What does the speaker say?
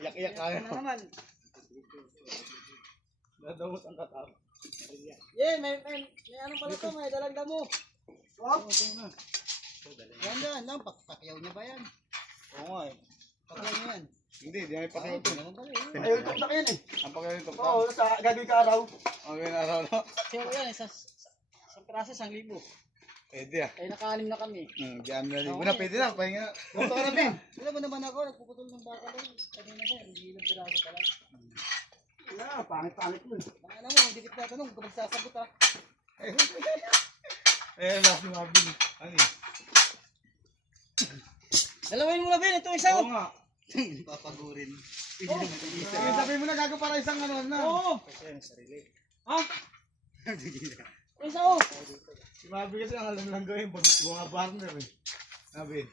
Iyak-iyak kaya. naman. Dadamot ang katap. May ano pala to, may dalang damo. Wow. Yan lang, pakyaw niya ba yan? Oo nga eh. Pakyaw niya yan. Hindi, di may pakyaw to. Ayaw, ito na yan eh. Ang pakyaw ito. Oo, sa gagawin ka araw. Ang araw na. Kaya yan, sa piraso 1,000. Pwede ah. Ay naka-anim na kami. Diyan na libo na. Pwede na. Pahinga. Gusto ka na din. Wala ba naman ako, nagpuputol ng baka doon. Kanina ba, hindi ilang piraso pala. Wala, pangit-pangit mo. Ano mo, hindi kita tanong kung magsasagot ha. Last yung mabili. Ano eh? Dalawin mo na Ben, ito isa. Oo nga. Papagurin. Sabi mo na gago para isang ano na. Oo. Ha? Sige. Isa oh. Si Mabi kasi ang alam lang gawin. Bunga partner eh. Sabi.